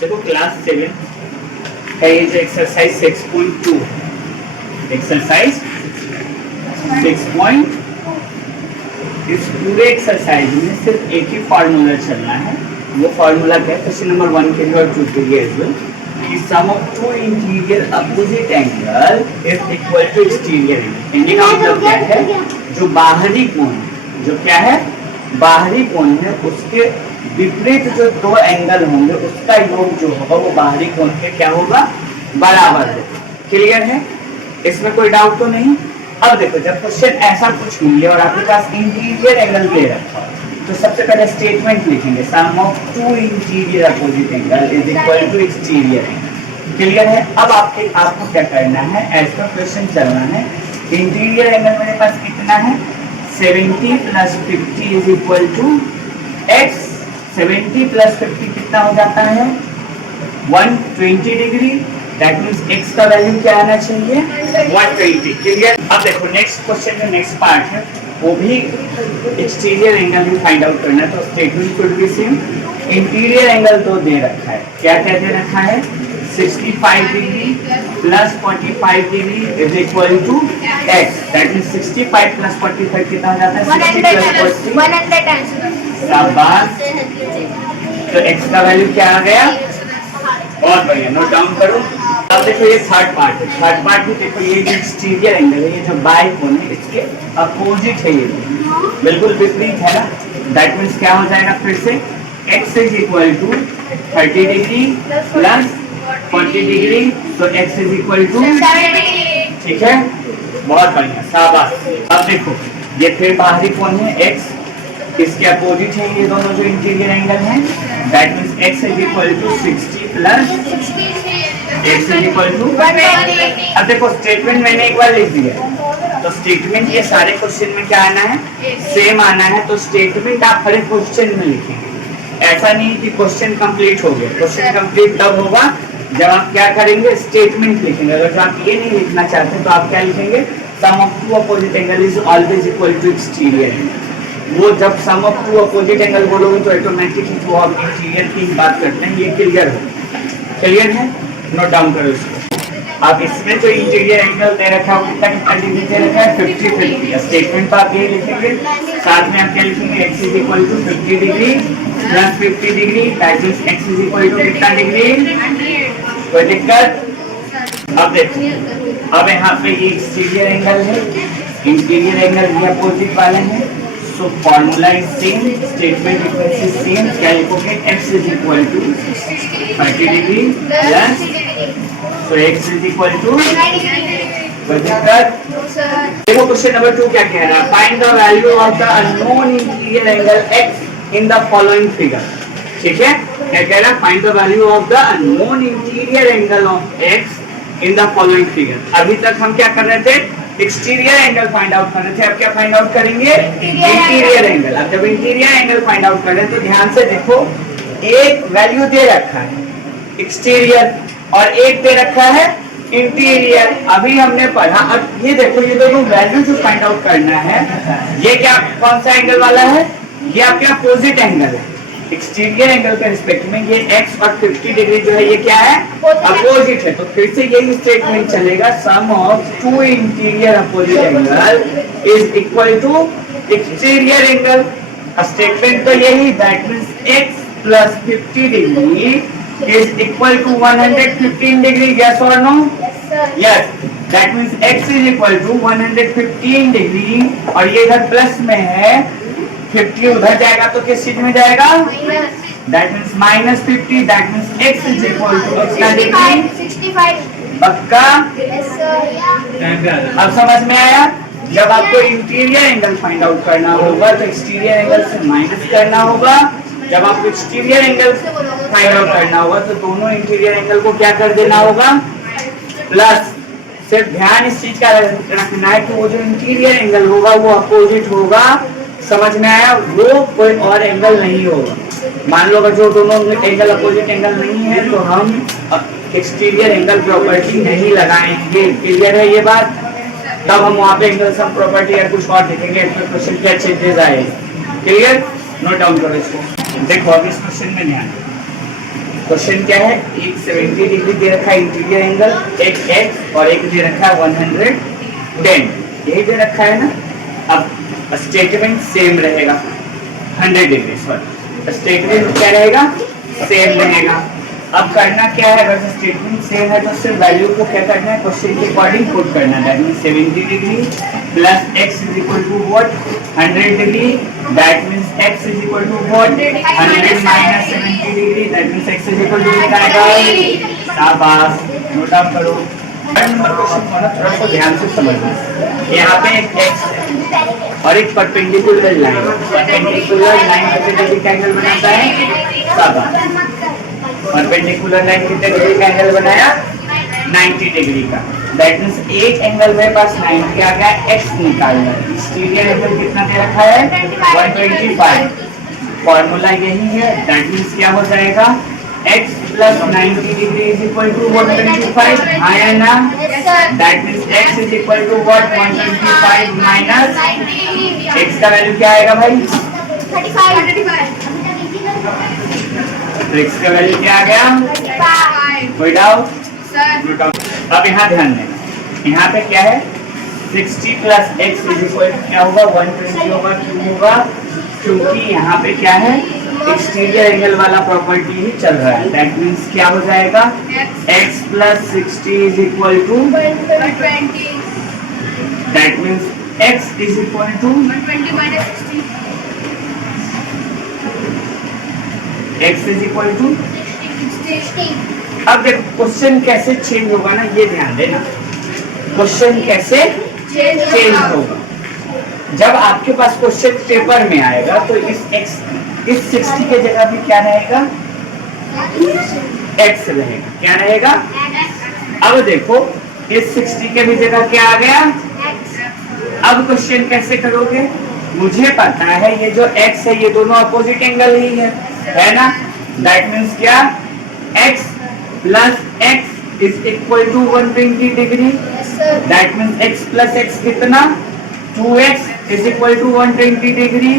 देखो क्लास 7 का ये जो एक्सरसाइज 6.2 एक्सरसाइज 6. इस पूरे एक्सरसाइज में सिर्फ एक ही फार्मूला चलना है। वो फार्मूला क्या है? क्वेश्चन नंबर 1 के लिए और 2 के लिए एज वेल, कि sum of two interior opposite angle is equal to exterior angle. कहने का मतलब क्या है? जो बाहरी कोण, जो क्या है बाहरी कोण है, उसके विपरीत जो दो एंगल होंगे उसका योग जो होगा वो बाहरी कोण के क्या होगा? बराबर है। क्लियर है? इसमें कोई डाउट तो नहीं। अब देखो, जब क्वेश्चन ऐसा कुछ मिले और आपके पास इंटीरियर एंगल दे रखा है तो सबसे पहले स्टेटमेंट लिखेंगे, sum of two interior opposite angle is equal to exterior angle. Clear है? अब आपको क्या करना है? एज पर क्वेश्चन चलना है। इंटीरियर एंगल मेरे पास कितना है? 70 + 50 इज इक्वल टू x। 70 + 50 कितना हो जाता है? 120 डिग्री। दैट मींस x का वैल्यू क्या आना चाहिए? 120। क्लियर? अब देखो नेक्स्ट क्वेश्चन का नेक्स्ट पार्ट है, वो भी एक्सटीरियर एंगल भी फाइंड आउट करना है। तो statement should be same. Interior angle तो दे रखा है, क्या क्या दे रखा है? 65 degree + 45 degree is equal to x। That means 65 + 45 कितना हो जाता है? 60 + 40। शाबाश। तो x का वैल्यू क्या आ गया? बहुत बढ़िया, नोट डाउन करो। अब देखो ये थर्ड पार्ट है। थर्ड पार्ट में देखो, ये जो एक्सटीरियर एंगल है, ये जो बाई कोण है, इसके अपोजिट है, ये बिल्कुल विपरीत है ना। दैट मींस क्या हो जाएगा? फिर से x is equal to 30 degree + 40 degree, तो x is equal to 70 degree. ठीक है, बहुत बढ़िया, शाबाश। अब देखो ये फिर बाहरी कोण है x, इसके अपोजिट है ये दोनों जो इंटीरियर एंगल हैं। That means x is equal to 60 + x is equal to. अब देखो स्टेटमेंट मैंने एक बार लिख दिया, तो स्टेटमेंट ये सारे क्वेश्चन में क्या आना है? सेम आना है। तो स्टेटमेंट आप हर एक क्वेश्चन में लिखेंगे। ऐसा नहीं कि क्वेश्चन कंप्लीट हो गया। क्वेश्चन कंप्लीट तब होगा जब आप क्या करेंगे? स्टेटमेंट लिखेंगे। अगर आप ये नहीं लिखना चाहते तो आप क्या लिखेंगे? Sum of two opposite angle is always equal to exterior angle. वो जब sum of two opposite angle बोलोगे तो ऑटोमेटिकली वो आप इंटीरियर की बात करते हैं। ये क्लियर हो? क्लियर है? नोट डाउन करो इसको। अब इसमें जो इंटीरियर एंगल दे रखा है वो कितना कितना डिग्री दे रखा है? 50-50। स्टेटमेंट तो आप ये लिखेंगे, साथ में आप क्या लिखेंगे? x is equal to 50 degree + 50 degree. That means x is equal to कितना डिग्री? कोई दिक्कत? अब देखो, अब यहाँ पे ये एक्सटीरियर एंगल है, इंटीरियर एंगल ये अपोजिट वाले हैं। So formula is same, statement is same. क्या लिखोगे? x is equal to 30 degree + so x is equal to. कोई दिक्कत? देखो क्वेश्चन नंबर 2 क्या कह रहा है? Find the value of the unknown interior angle x in the following figure. ठीक है, क्या कह रहा है? Find the value of the unknown interior angle of x in the following figure. अभी तक हम क्या कर रहे थे? एक्सटीरियर एंगल फाइंड आउट कर रहे थे। अब क्या फाइंड आउट करेंगे? Interior angle. अब जब इंटीरियर एंगल फाइंड आउट कर रहे हैं तो ध्यान से देखो, एक वैल्यू दे रखा है एक्सटीरियर और एक दे रखा है इंटीरियर। अभी हमने पढ़ा। अब ये देखो, ये दोनों वैल्यू जो फाइंड आउट करना है, ये क्या कौन सा एंगल वाला है? ये आपके अपोजिट एंगल है। एक्सटीरियर एंगल के रिस्पेक्ट में ये x और 50 डिग्री जो है ये क्या है? अपोजिट है। तो फिर से यही स्टेटमेंट चलेगा, sum of two interior opposite angle is equal to exterior angle. Statement तो यही, that means x + 50 degree is equal to 115 degree. Yes or no? Yes. That means x is equal to 115 degree और ये इधर plus में है, 50 उधर जाएगा तो किस चीज में जाएगा? That means -50. That means x is equal to कितना डिग्री? 65. पक्का? अब समझ में आया? जब आपको इंटीरियर एंगल फाइंड आउट करना होगा तो एक्सटीरियर एंगल से माइनस करना होगा। जब आपको एक्सटीरियर एंगल फाइंड आउट करना होगा तो दोनों इंटीरियर एंगल को क्या कर देना होगा? प्लस। सिर्फ ध्यान इस चीज का रखना है कि वो जो इंटीरियर एंगल होगा वो अपोजिट होगा। समझ में आया? वो कोई और एंगल नहीं होगा। मान लो अगर जो दोनों एंगल अपोजिट एंगल नहीं है तो हम एक्सटीरियर एंगल प्रॉपर्टी नहीं लगाएंगे। क्लियर है ये बात? तब हम वहाँ पे एंगल सम प्रॉपर्टी या कुछ और देखेंगे, क्वेश्चन क्या चेंजेस आए। क्लियर? नोट डाउन करो इसको। देखो अब इस क्वेश्चन में ध्यान, क्वेश्चन क्या है, एक 70 डिग्री दे रखा है इंटीरियर एंगल, एक x और एक दे रखा है 110, यही दे रखा है ना। अब स्टेटमेंट सेम रहेगा, 100 डिग्री सॉरी, स्टेटमेंट क्या रहेगा, सेम रहेगा। अब करना क्या है, अगर स्टेटमेंट सेम है तो सिर्फ वैल्यू को क्या करना है, क्वेश्चन के अकॉर्डिंग पुट करना है। That means 70 degree plus x is equal to what, 100 degree, that means x is equal to what, 100 minus 70 degree, that means x is equal to कितना आएगा। शाबाश, नोट डाउन करो। नंबर क्वेश्चन को ना थोड़ा सा ध्यान से समझना। यहाँ पे एक x है और एक परपेंडिकुलर लाइन, परपेंडिकुलर लाइन कितने डिग्री का एंगल बनाता है, शाबाश। परपेंडिकुलर लाइन कितने डिग्री का एंगल बनाया, 90 डिग्री का। दैट मींस एक एंगल मेरे पास 90 आ गया, x निकालना है। एक्सटीरियर एंगल कितना दे रखा है, 125। फॉर्मूला यही है, दैट मींस क्या हो जाएगा, x plus 90 degree is equal to 125, आया ना। That means x is equal to what, 125 minus x का वैल्यू क्या आएगा भाई, 35। तो x का वैल्यू क्या आ गया, कोई डाउट। अब यहाँ ध्यान देना, यहाँ पे क्या है, 60 plus x is equal to क्या होगा, 120 होगा, क्यों होगा, क्योंकि यहाँ पे क्या है, एक्सटीरियर एंगल वाला प्रॉपर्टी ही चल रहा है। दैट मींस क्या हो जाएगा, x plus 60 is equal to 120, that means x is equal to 120 minus 60, x is equal to 60। अब देखो क्वेश्चन कैसे चेंज होगा ना, ये ध्यान देना, क्वेश्चन कैसे चेंज होगा। जब आपके पास क्वेश्चन पेपर में आएगा तो इस 60 के जगह भी क्या रहेगा, x रहेगा, क्या रहेगा। अब देखो इस 60 के भी जगह क्या आ गया, अब क्वेश्चन कैसे करोगे, मुझे पता है ये जो x है ये दोनों अपोजिट एंगल ही है ना। दैट मींस क्या, x plus x is equal to 120 degree, that means x plus x कितना, 2x is equal to 120 degree,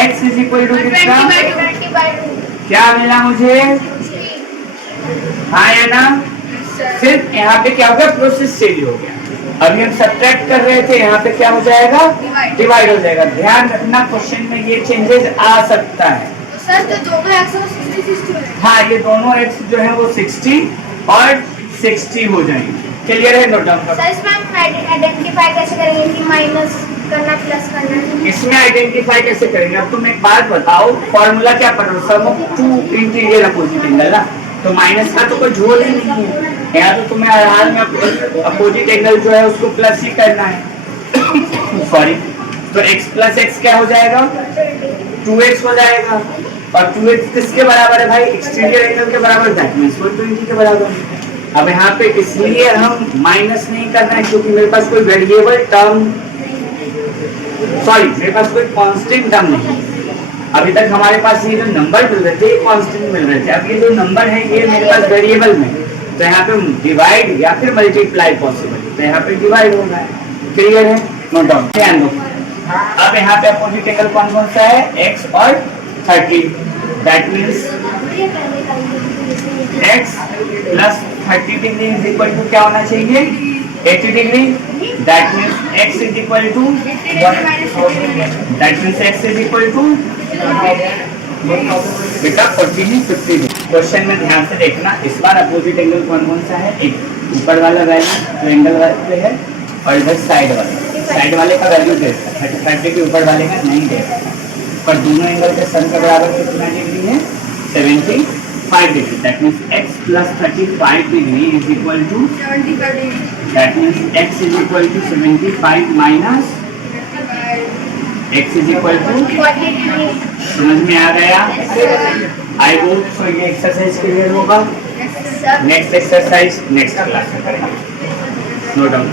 x is equal to कितना, क्या मिला मुझे, हाँ है ना। सिर्फ यहाँ पे क्या हो गया, प्रोसेस चेंज हो गया। अभी हम सब्ट्रैक्ट कर रहे थे, यहाँ पे क्या हो जाएगा, डिवाइड हो जाएगा। ध्यान रखना क्वेश्चन में ये चेंजेस आ सकता है। सर तो दोनों x और 60 है। हाँ, ये दोनों x जो है वो 60 और 60 हो जाएंगे। क्लियर है, नोट डाउन करो। सर इसमें हम आइडेंटिफाई कैसे करेंगे कि माइनस करना प्लस करना, इसमें आइडेंटिफाई कैसे करेंगे। अब तुम एक बात बताओ, फॉर्मूला क्या पढ़ रहे हो, sum of two interior opposite angle ना, तो माइनस का तो कोई झोल ही नहीं है, यहाँ तो तुम्हें आधार में अपोजिट एंगल जो है उसको प्लस ही करना है। सॉरी, तो x प्लस x क्या हो जाएगा, 2x हो जाएगा, और 2x किसके बराबर है भाई, एक्सटीरियर एंगल के बराबर, दैट मींस 120 के बराबर। अब यहाँ पे इसलिए हम माइनस नहीं कर रहे हैं क्योंकि मेरे पास कोई वेरिएबल टर्म, सॉरी मेरे पास कोई कांस्टेंट टर्म नहीं। अभी तक हमारे पास ये जो नंबर मिल रहे थे ये कांस्टेंट मिल रहे थे, अब ये जो नंबर है ये मेरे पास वेरिएबल में, तो यहाँ पे डिवाइड या फिर मल्टीप्लाई पॉसिबल, तो यहाँ पे डिवाइड होना है। क्लियर है, नोट डाउन, ध्यान दो। अब यहाँ पे अपोजिट एंगल कौन कौन सा है, x और 30, that means x plus 30 degree is equal to क्या होना चाहिए, 80 degree, that means x is equal to, that means x is equal to बेटा 50 क्वेश्चन में ध्यान से देखना। इस बार अपोजिट एंगल कौन कौन सा है, एक ऊपर वाला वैल्यू जो एंगल पे है और इधर साइड वाले का वैल्यू दे, 30 डिग्री ऊपर वाले का नहीं दे, पर दोनों एंगल के सन के बराबर कितना डिग्री है, 75 degree, that means x plus 35 degree is equal to 75 degree, that means x is equal to 75 minus x is equal to, समझ में आ गया। आई होप सो ये एक्सरसाइज क्लियर होगा। नेक्स्ट एक्सरसाइज नेक्स्ट क्लास में करेंगे, note down.